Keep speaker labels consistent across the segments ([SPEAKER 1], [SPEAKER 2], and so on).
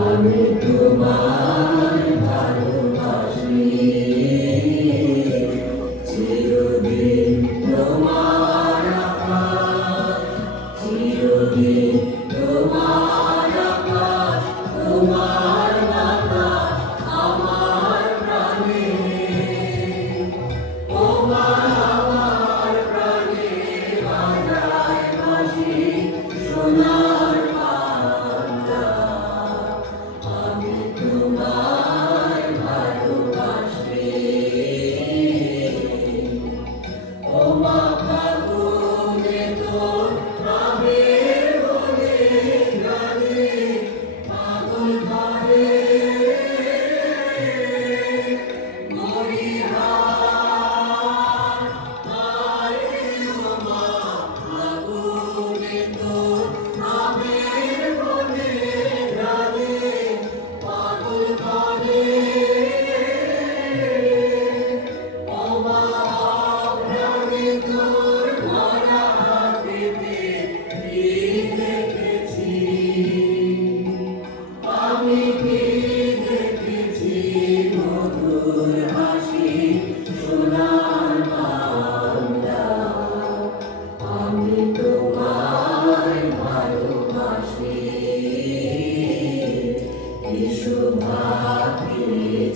[SPEAKER 1] আমি তোমার ভালোবাসি। চিরদিন তোমার চিরদিন তোমার তোমার আমার
[SPEAKER 2] প্রাণে। তোমার আমার প্রাণে বাজায় বাসি সোনা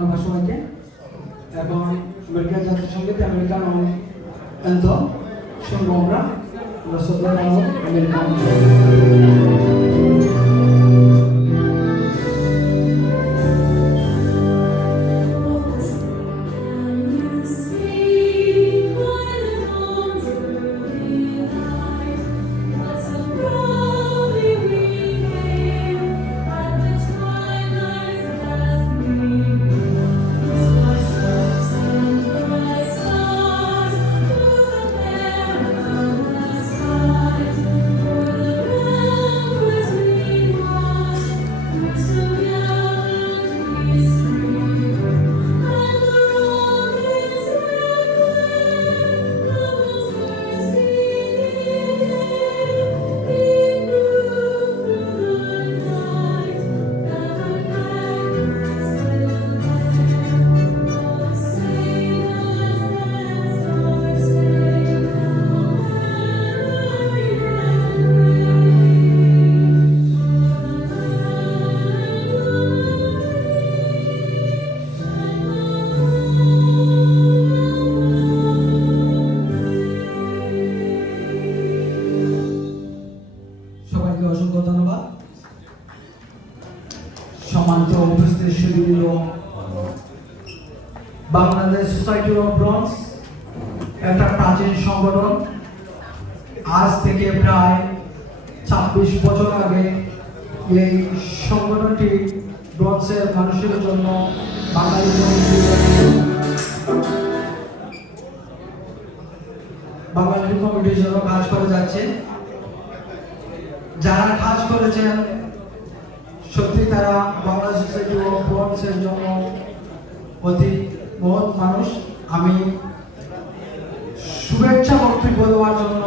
[SPEAKER 2] ধন্যবাদ সবাইকে এবং আমেরিকান জাতীয় সংগীত আমেরিকান এন্ত শুনব
[SPEAKER 1] আমরা রসদার আমেরিকান সম্মানিত উপস্থিত সুদীয় বাংলাদেশ সোসাইটি অফ ব্রঞ্জ একটা প্রাচীন সংগঠন, আজ থেকে প্রায় ছাব্বিশ বছর আগে এই সংগঠনটি ব্রঞ্জের মানুষের জন্য বাঙালি বাঙালি কমিটির জন্য কাজ করে যাচ্ছে। যারা কাজ করেছেন সত্যি তারা বাংলা সোসাইটি ও এর জন্য অতি মহৎ মানুষ। আমি শুভেচ্ছা বক্তব্য দেওয়ার জন্য